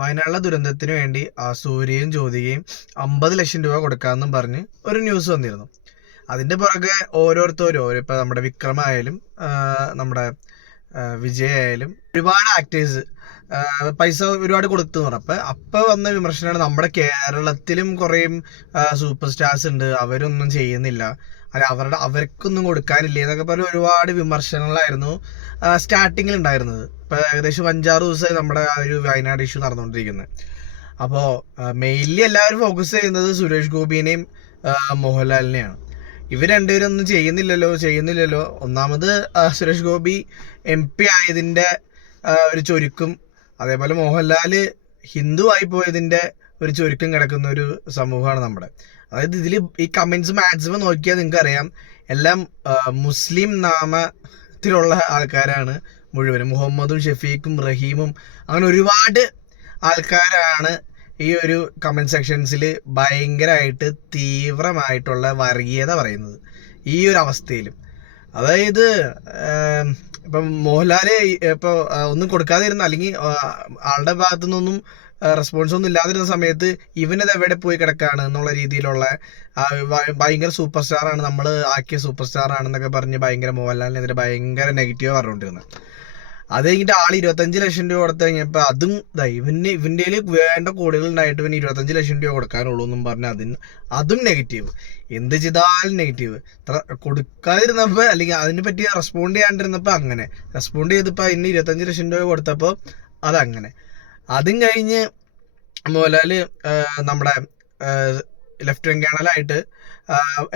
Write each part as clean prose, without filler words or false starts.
വയനാട്ടിലെ ദുരന്തത്തിന് വേണ്ടി സൂര്യയും ജ്യോതികയും 50 ലക്ഷം രൂപ കൊടുക്കാമെന്നും പറഞ്ഞ് ഒരു ന്യൂസ് വന്നിരുന്നു. അതിന്റെ പുറകെ ഓരോരുത്തരും ഇപ്പൊ നമ്മുടെ വിക്രമായാലും നമ്മുടെ വിജയ് ആയാലും ഒരുപാട് ആക്ടേഴ്സ് പൈസ ഒരുപാട് കൊടുത്തു എന്ന് പറഞ്ഞു. അപ്പൊ വന്ന വിമർശനമാണ് നമ്മുടെ കേരളത്തിലും കുറേ സൂപ്പർ സ്റ്റാർസ് ഉണ്ട്, അവരൊന്നും ചെയ്യുന്നില്ല, അല്ല അവർക്കൊന്നും കൊടുക്കാനില്ല എന്നൊക്കെ പറഞ്ഞ് ഒരുപാട് വിമർശനങ്ങളായിരുന്നു സ്റ്റാർട്ടിങ്ങിൽ ഉണ്ടായിരുന്നത്. ഇപ്പൊ ഏകദേശം 5-6 ദിവസമായി നമ്മുടെ ആ ഒരു വയനാട് ഇഷ്യൂ നടന്നുകൊണ്ടിരിക്കുന്നത്. അപ്പോൾ മെയിൻലി എല്ലാവരും ഫോക്കസ് ചെയ്യുന്നത് സുരേഷ് ഗോപിനെയും മോഹൻലാലിനെയാണ്. ഇവർ രണ്ടുപേരും ഒന്നും ചെയ്യുന്നില്ലല്ലോ. ഒന്നാമത് സുരേഷ് ഗോപി MP ആയതിന്റെ ഒരു ചൊരുക്കും, അതേപോലെ മോഹൻലാല് ഹിന്ദു ആയി പോയതിന്റെ ഒരു ചൊരുക്കം കിടക്കുന്ന ഒരു സമൂഹമാണ് നമ്മുടെ. അതായത് ഇതിൽ ഈ കമന്റ്സ് മാക്സിമം നോക്കിയാൽ നിങ്ങൾക്ക് അറിയാം, എല്ലാം മുസ്ലിം നാമത്തിലുള്ള ആൾക്കാരാണ് മുഴുവനും. മുഹമ്മദും ഷഫീഖും റഹീമും അങ്ങനെ ഒരുപാട് ആൾക്കാരാണ് ഈ ഒരു കമന്റ് സെക്ഷൻസിൽ ഭയങ്കരമായിട്ട് തീവ്രമായിട്ടുള്ള വർഗീയത പറയുന്നത് ഈ ഒരു അവസ്ഥയിലും. അതായത് ഇപ്പം മോഹൻലാല് ഇപ്പൊ ഒന്നും കൊടുക്കാതിരുന്ന, അല്ലെങ്കിൽ ആളുടെ ഭാഗത്തു നിന്നൊന്നും റെസ്പോൺസ് ഒന്നും ഇല്ലാതിരുന്ന സമയത്ത് ഇവനത് എവിടെ പോയി കിടക്കാണ് എന്നുള്ള രീതിയിലുള്ള ഭയങ്കര സൂപ്പർ സ്റ്റാർ ആണ്, നമ്മൾ ആക്കിയ സൂപ്പർ സ്റ്റാർ ആണെന്നൊക്കെ പറഞ്ഞ് ഭയങ്കര മോഹൻലാലിനെതിരെ ഭയങ്കര നെഗറ്റീവ് പറഞ്ഞുകൊണ്ടിരുന്നത്. അത് കഴിഞ്ഞിട്ട് 25 ലക്ഷം രൂപ കൊടുത്തു കഴിഞ്ഞപ്പോ അതും ഇവന്റെ വേണ്ട കോടികൾ ഉണ്ടായിട്ട് ഇവന് 25 ലക്ഷം രൂപ കൊടുക്കാനുള്ളൂ എന്നും പറഞ്ഞ് അതും നെഗറ്റീവ്. എന്ത് ചെയ്താലും നെഗറ്റീവ്. കൊടുക്കാതിരുന്നപ്പോ, അല്ലെങ്കിൽ അതിനെ പറ്റി റെസ്പോണ്ട് ചെയ്യാണ്ടിരുന്നപ്പോ അങ്ങനെ, റെസ്പോണ്ട് ചെയ്തപ്പോ ഇന്ന് 25 ലക്ഷം രൂപ കൊടുത്തപ്പോ അതങ്ങനെ. അതും കഴിഞ്ഞ് മോഹൻലാല് നമ്മുടെ ലെഫ്റ്റനന്റ് കേണലായിട്ട്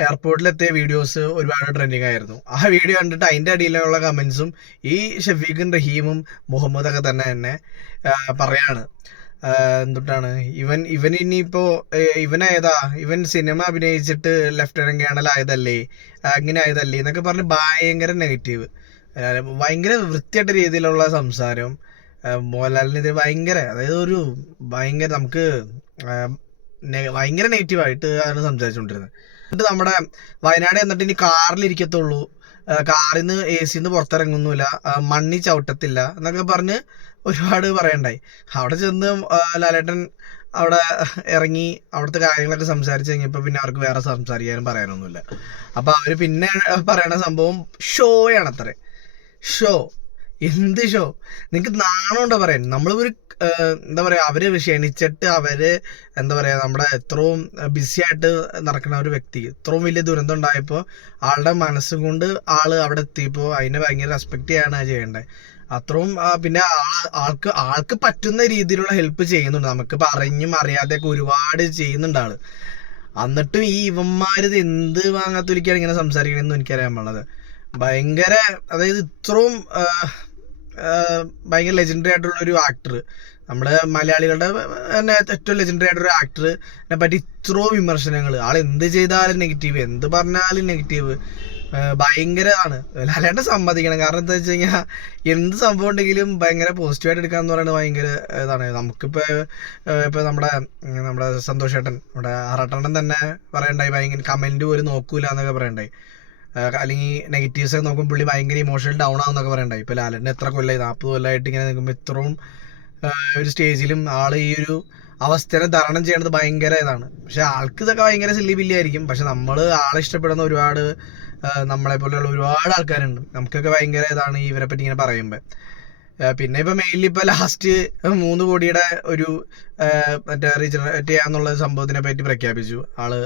എയർപോർട്ടിലെത്തിയ വീഡിയോസ് ഒരുപാട് ട്രെൻഡിങ് ആയിരുന്നു. ആ വീഡിയോ കണ്ടിട്ട് അതിന്റെ അടിയിലുള്ള കമന്റ്സും ഈ ഷഫീഖും റഹീമും മുഹമ്മദൊക്കെ തന്നെ പറയാണ്, എന്തുട്ടാണ് ഇവൻ ഇനിയിപ്പോ ഇവൻ സിനിമ അഭിനയിച്ചിട്ട് ലെഫ്റ്റനന്റ് കേണൽ ആയതല്ലേ, അങ്ങനെ ആയതല്ലേ എന്നൊക്കെ പറഞ്ഞ് ഭയങ്കര നെഗറ്റീവ്, ഭയങ്കര വൃത്തിയായിട്ട രീതിയിലുള്ള സംസാരം മോഹൻലാലിനെതിരെ അതായത് ഒരു ഭയങ്കര നമുക്ക് ഭയങ്കര നെഗറ്റീവായിട്ട് ആണ് സംസാരിച്ചുകൊണ്ടിരുന്നത്. എന്നിട്ട് നമ്മുടെ വയനാട് എന്നിട്ട് ഇനി കാറിലിരിക്കത്തുള്ളൂ, കാറിൽ നിന്ന് AC പുറത്തിറങ്ങുന്നില്ല, മണ്ണി ചവിട്ടത്തില്ല എന്നൊക്കെ പറഞ്ഞ് ഒരുപാട് പറയണ്ടായി. അവിടെ ചെന്ന് ലാലേട്ടൻ അവിടെ ഇറങ്ങി അവിടുത്തെ കാര്യങ്ങളൊക്കെ സംസാരിച്ച് കഴിഞ്ഞപ്പോൾ പിന്നെ അവർക്ക് വേറെ സംസാരിക്കാനും പറയാനൊന്നുമില്ല. അപ്പൊ അവര് പിന്നെ പറയണ സംഭവം ഷോയാണത്രേ. ഷോ എന്ത് ഷോ? നിങ്ങക്ക് നാണമുണ്ടോ പറയാൻ? നമ്മളൊരു എന്താ പറയാ, അവര് ക്ഷണിച്ചിട്ട് അവര് എന്താ പറയാ, നമ്മുടെ എത്രയും ബിസി ആയിട്ട് നടക്കുന്ന ഒരു വ്യക്തി ഇത്രയും വലിയ ദുരന്തം ഉണ്ടായപ്പോ ആളുടെ മനസ്സുകൊണ്ട് ആള് അവിടെ എത്തിയപ്പോ അതിനെ ഭയങ്കര റെസ്പെക്ട് ചെയ്യാണ് ചെയ്യേണ്ടത്. അത്രയും പിന്നെ ആൾക്ക് പറ്റുന്ന രീതിയിലുള്ള ഹെൽപ്പ് ചെയ്യുന്നുണ്ട്. നമുക്ക് അറിഞ്ഞും അറിയാതെയൊക്കെ ഒരുപാട് ചെയ്യുന്നുണ്ട് ആള്. എന്നിട്ടും ഈ ഇവന്മാരിത് എന്ത് വാങ്ങാത്തൊലിക്കാണ് ഇങ്ങനെ സംസാരിക്കണമെന്ന് എനിക്കറിയാൻ പാടുള്ളത്. ഭയങ്കര, അതായത് ഇത്രയും ഭയങ്കര ലെജൻഡറി ആയിട്ടുള്ള ഒരു ആക്ടർ, നമ്മുടെ മലയാളികളുടെ തന്നെ ഏറ്റവും ലെജൻഡറി ആയിട്ടൊരു ആക്ടറിനെ പറ്റി ഇത്രയും വിമർശനങ്ങൾ, ആൾ എന്ത് ചെയ്താലും നെഗറ്റീവ്, എന്ത് പറഞ്ഞാലും നെഗറ്റീവ്, ഭയങ്കരമാണ്. ലാലേട്ടൻ സമ്മതിക്കണം. കാരണം എന്താ വെച്ച് കഴിഞ്ഞാൽ എന്ത് സംഭവം ഉണ്ടെങ്കിലും ഭയങ്കര പോസിറ്റീവായിട്ട് എടുക്കാന്ന് പറയുന്നത് ഭയങ്കര ഇതാണ്. ഇപ്പൊ നമ്മുടെ സന്തോഷേട്ടൻ, നമ്മുടെ ആറാട്ടണ്ണൻ തന്നെ പറയണ്ടായി, ഭയങ്കര കമന്റ് പോലും നോക്കൂല എന്നൊക്കെ പറയണ്ടായി, അല്ലെങ്കിൽ നെഗറ്റീവ്സ് ഒക്കെ നോക്കുമ്പോൾ പുള്ളി ഭയങ്കര ഇമോഷണൽ ഡൗൺ ആവുന്നൊക്കെ പറയണ്ടായി. ഇപ്പൊ ലാലേട്ടൻ എത്ര കൊല്ലമായി, 40 കൊല്ലമായിട്ട് ഇങ്ങനെ നിൽക്കുമ്പോൾ ഇത്രയും ഒരു സ്റ്റേജിലും ആള് ഈ ഒരു അവസ്ഥനെ തരണം ചെയ്യണത് ഭയങ്കര ഇതാണ്. പക്ഷെ ആൾക്ക് ഇതൊക്കെ ഭയങ്കര സില്ലി ബില്ലി ആയിരിക്കും. പക്ഷെ നമ്മള് ആളെ ഇഷ്ടപ്പെടുന്ന ഒരുപാട് നമ്മളെ പോലെയുള്ള ഒരുപാട് ആൾക്കാരുണ്ട്. നമുക്കൊക്കെ ഭയങ്കര ഇതാണ് ഇവരെ പറ്റി ഇങ്ങനെ പറയുമ്പോ. പിന്നെ ഇപ്പൊ മെയിൻലി ഇപ്പൊ ലാസ്റ്റ് 3 കോടിയുടെ ഒരു മറ്റേ റീജനറേറ്റ് ചെയ്യാന്നുള്ള സംഭവത്തിനെ പറ്റി പ്രഖ്യാപിച്ചു ആള്,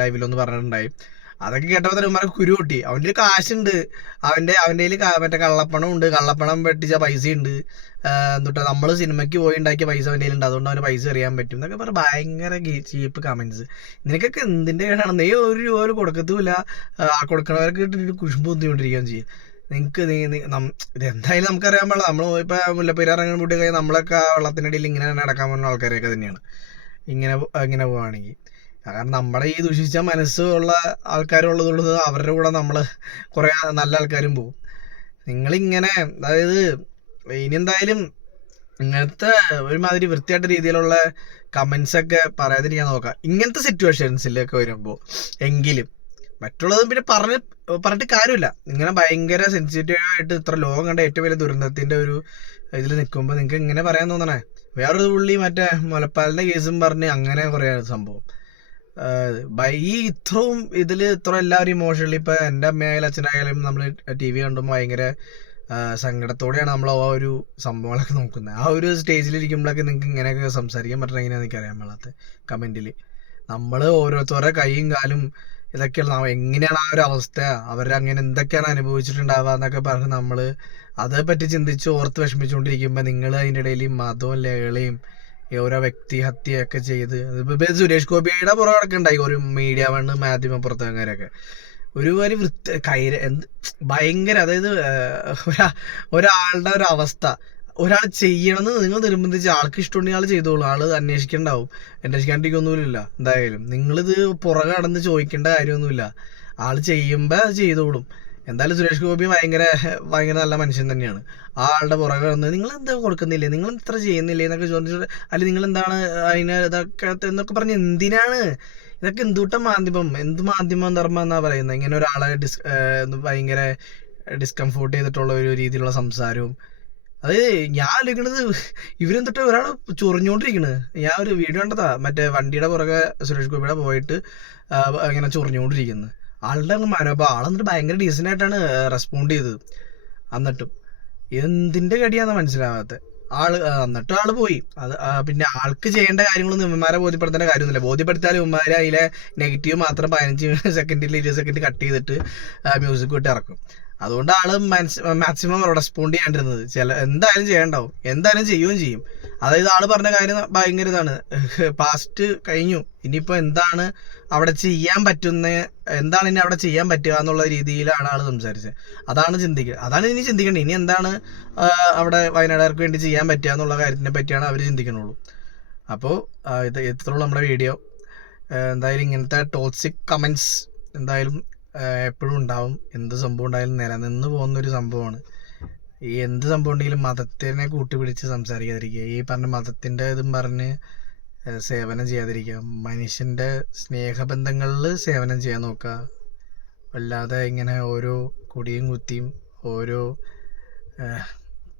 ലൈവിലൊന്ന് പറഞ്ഞിട്ടുണ്ടായി. അതൊക്കെ കേട്ടപ്പോൾ തന്നെ ഉമ്മാരെ കുരു പൊട്ടി. അവൻ്റെ ഒരു കാശുണ്ട്, അവന്റെ കയ്യിൽ മറ്റേ കള്ളപ്പണം ഉണ്ട്, കള്ളപ്പണം വെട്ടിച്ച പൈസ ഉണ്ട്, എന്നിട്ട് നമ്മള് സിനിമയ്ക്ക് പോയി ഉണ്ടാക്കിയ പൈസ അവൻ്റെ കയ്യിലുണ്ട്, അതുകൊണ്ട് അവന് പൈസ അറിയാൻ പറ്റും എന്നൊക്കെ പറഞ്ഞ് ഭയങ്കര ചീപ്പ് കമന്റ്സ്. നിനക്കൊക്കെ എന്തിന്റെ കേടാണ്? നീ ഒരു രൂപ കൊടുക്കത്തുമില്ല, കൊടുക്കണവർക്ക് ഇട്ടിട്ട് കുശുമ്പ് ബുദ്ധിമുട്ടിരിക്കുകയും ചെയ്യും. നിങ്ങക്ക് ഇത് എന്തായാലും നമുക്കറിയാൻ പാടില്ല. നമ്മൾ ഇപ്പൊ മുല്ലപ്പെരിയാർ അങ്ങനെ കൂട്ടി കഴിഞ്ഞാൽ നമ്മളൊക്കെ വെള്ളത്തിനടിയിൽ ഇങ്ങനെ നടക്കാൻ പോകുന്ന ആൾക്കാരൊക്കെ തന്നെയാണ് ഇങ്ങനെ പോവുകയാണെങ്കിൽ. കാരണം നമ്മുടെ ഈ ദുഷിച്ച മനസ്സുള്ള ആൾക്കാരുള്ളതുള്ളത് അവരുടെ കൂടെ നമ്മള് കുറെ നല്ല ആൾക്കാരും പോകും. നിങ്ങളിങ്ങനെ, അതായത് ഇനി എന്തായാലും ഇങ്ങനത്തെ ഒരുമാതിരി വൃത്തിയായിട്ട രീതിയിലുള്ള കമന്റ്സ് ഒക്കെ പറയാതിരിക്കാൻ നോക്കാം ഇങ്ങനത്തെ സിറ്റുവേഷൻസിലൊക്കെ വരുമ്പോ. എങ്കിലും മറ്റുള്ളതും പിന്നെ പറഞ്ഞിട്ട് കാര്യമില്ല. ഇങ്ങനെ ഭയങ്കര സെൻസിറ്റീവ് ആയിട്ട് ഇത്ര ലോകം കണ്ട ഏറ്റവും വലിയ ദുരന്തത്തിന്റെ ഒരു ഇതിൽ നിൽക്കുമ്പോൾ നിങ്ങൾക്ക് ഇങ്ങനെ പറയാൻ തോന്നണേ? വേറൊരു പുള്ളി മറ്റേ മുലപ്പാലിന്റെ കേസും പറഞ്ഞ് അങ്ങനെ കുറേ സംഭവം. ഈ ഇത്രയും ഇത്ര എല്ലാവരും ഇമോഷണലി, ഇപ്പൊ എൻ്റെ അമ്മയായാലും അച്ഛനായാലും നമ്മൾ TV കണ്ടുമ്പോൾ ഭയങ്കര സങ്കടത്തോടെയാണ് നമ്മൾ ആ ഒരു സംഭവങ്ങളൊക്കെ നോക്കുന്നത്. ആ ഒരു സ്റ്റേജിലിരിക്കുമ്പോഴൊക്കെ നിങ്ങൾക്ക് ഇങ്ങനെയൊക്കെ സംസാരിക്കാൻ പറ്റണം എങ്ങനെയാണെന്ന് എനിക്കറിയാൻ പാടാത്ത കമന്റിൽ. നമ്മൾ ഓരോരുത്തരുടെ കൈയും കാലും ഇതൊക്കെയാണ് എങ്ങനെയാണ് ആ ഒരു അവസ്ഥ, അവരങ്ങനെ എന്തൊക്കെയാണ് അനുഭവിച്ചിട്ടുണ്ടാവുക എന്നൊക്കെ പറഞ്ഞ് നമ്മൾ അതേപ്പറ്റി ചിന്തിച്ച് ഓർത്ത് വിഷമിച്ചുകൊണ്ടിരിക്കുമ്പോൾ നിങ്ങൾ അതിൻ്റെ ഇടയിൽ മതവും ലഹളയും ഓരോ വ്യക്തി ഹത്യയൊക്കെ ചെയ്ത്, ഇപ്പൊ സുരേഷ് ഗോപിയുടെ പുറകെ ഉണ്ടായി ഒരു മീഡിയ വണ്ണ് മാധ്യമ പ്രവർത്തകരൊക്കെ ഒരു ഭയങ്കര, അതായത് ഒരാളുടെ ഒരു അവസ്ഥ ഒരാൾ ചെയ്യണമെന്ന് നിങ്ങൾ നിർബന്ധിച്ച് ആൾക്ക് ഇഷ്ടമുണ്ടെങ്കിൽ ആൾ ചെയ്തോളൂ, ആള് അന്വേഷിക്കണ്ടാവും. അന്വേഷിക്കാണ്ടിരിക്കൊന്നുമില്ല. എന്തായാലും നിങ്ങളിത് പുറകെ നടന്ന് ചോദിക്കേണ്ട കാര്യമൊന്നുമില്ല. ആള് ചെയ്യുമ്പോ അത് ചെയ്തോളും. എന്തായാലും സുരേഷ് ഗോപി ഭയങ്കര നല്ല മനുഷ്യൻ തന്നെയാണ്. ആ ആളുടെ പുറകെ വന്ന് നിങ്ങൾ എന്താ കൊടുക്കുന്നില്ലേ, നിങ്ങൾ ഇത്ര ചെയ്യുന്നില്ലേ എന്നൊക്കെ ചോദിച്ചിട്ട്, അല്ലെങ്കിൽ നിങ്ങൾ എന്താണ് അതിന് ഇതൊക്കെ എന്നൊക്കെ പറഞ്ഞ് എന്തിനാണ് ഇതൊക്കെ? എന്തുകൂട്ടം മാധ്യമം, എന്ത് മാധ്യമ ധർമ്മം എന്നാ പറയുന്നത്? ഇങ്ങനെ ഒരാളെ ഭയങ്കര ഡിസ്കംഫോർട്ട് ചെയ്തിട്ടുള്ള ഒരു രീതിയിലുള്ള സംസാരവും. അത് ഞാൻ ആലോചിക്കണത്, ഇവരെന്തിട്ട് ഒരാള് ചൊറിഞ്ഞോണ്ടിരിക്കണ്. ഞാൻ ഒരു വീഡിയോ കണ്ടതാ, മറ്റേ വണ്ടിയുടെ പുറകെ സുരേഷ് ഗോപിയുടെ പോയിട്ട് ഇങ്ങനെ ചൊറിഞ്ഞോണ്ടിരിക്കുന്നു. ആളുടെ മനോഭാവം, ആളെന്നിട്ട് ഭയങ്കര ഡീസൻ്റ് ആയിട്ടാണ് റെസ്പോണ്ട് ചെയ്തത്. എന്നിട്ടും എന്തിന്റെ കടിയാന്ന് മനസ്സിലാവാത്ത എന്നിട്ട് ആള് പോയി. അത് പിന്നെ ആൾക്ക് ചെയ്യേണ്ട കാര്യങ്ങളൊന്നും ഇവന്മാരെ ബോധ്യപ്പെടുത്തേണ്ട കാര്യമൊന്നുമില്ല. ബോധ്യപ്പെടുത്തിയാലും ഇവന്മാരെ അതിലെ നെഗറ്റീവ് മാത്രം 15 സെക്കൻഡിൽ 20 സെക്കൻഡ് കട്ട് ചെയ്തിട്ട് മ്യൂസിക് വിട്ട് ഇറക്കും. അതുകൊണ്ട് ആള് മാക്സിമം റെസ്പോണ്ട് ചെയ്യാണ്ടിരുന്നത്. എന്തായാലും ചെയ്യണ്ടാവും, എന്തായാലും ചെയ്യുകയും ചെയ്യും. അതായത് ആള് പറഞ്ഞ കാര്യം ഭയങ്കര ഇതാണ്, പാസ്റ്റ് കഴിഞ്ഞു, ഇനിയിപ്പോ എന്താണ് അവിടെ ചെയ്യാൻ പറ്റുന്ന, എന്താണ് ഇനി അവിടെ ചെയ്യാൻ പറ്റുക എന്നുള്ള രീതിയിലാണ് ആള് സംസാരിച്ചത്. അതാണ് ഇനി ചിന്തിക്കേണ്ടത്. ഇനി എന്താണ് അവിടെ വയനാട്ടുകാർക്ക് വേണ്ടി ചെയ്യാൻ പറ്റുക എന്നുള്ള കാര്യത്തിനെ പറ്റിയാണ് അവർ ചിന്തിക്കണുള്ളൂ. അപ്പോൾ ഇത്രയുള്ള നമ്മുടെ വീഡിയോ. എന്തായാലും ഇങ്ങനത്തെ ടോക്സിക് കമന്റ്സ് എന്തായാലും എപ്പോഴും ഉണ്ടാവും. എന്ത് സംഭവം ഉണ്ടായാലും നിലനിന്ന് പോകുന്നൊരു സംഭവമാണ്. ഈ എന്ത് സംഭവം ഉണ്ടെങ്കിലും മതത്തിനെ കൂട്ടുപിടിച്ച് സംസാരിക്കാതിരിക്കുക. ഈ പറഞ്ഞ മതത്തിൻ്റെ ഇതും പറഞ്ഞ് സേവനം ചെയ്യാതിരിക്കുക. മനുഷ്യൻ്റെ സ്നേഹബന്ധങ്ങളിൽ സേവനം ചെയ്യാൻ നോക്കുക. അല്ലാതെ ഇങ്ങനെ ഓരോ കൊടിയും കുത്തിയും ഓരോ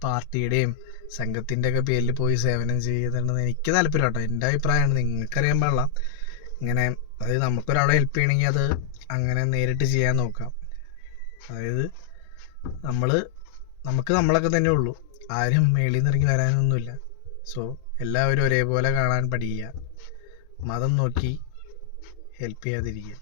പാർട്ടിയുടെയും സംഘത്തിൻ്റെ ഒക്കെ പേരിൽ പോയി സേവനം ചെയ്തിട്ടുണ്ടെന്ന് എനിക്ക് താല്പര്യം കേട്ടോ. എൻ്റെ അഭിപ്രായമാണ്, നിങ്ങൾക്കറിയാൻ പാടില്ല. ഇങ്ങനെ അതായത് നമുക്കൊരാളെ ഹെൽപ്പ് ചെയ്യണമെങ്കിൽ അത് അങ്ങനെ നേരിട്ട് ചെയ്യാൻ നോക്കാം. അതായത് നമുക്ക് നമ്മളൊക്കെ തന്നെ ഉള്ളൂ, ആരും മേളിൽ നിന്ന് ഇറങ്ങി വരാനൊന്നുമില്ല. സോ എല്ലാവരും ഒരേപോലെ കാണാൻ പഠിക്കുക. മതം നോക്കി ഹെൽപ്പ് ചെയ്യാതിരിക്കുക.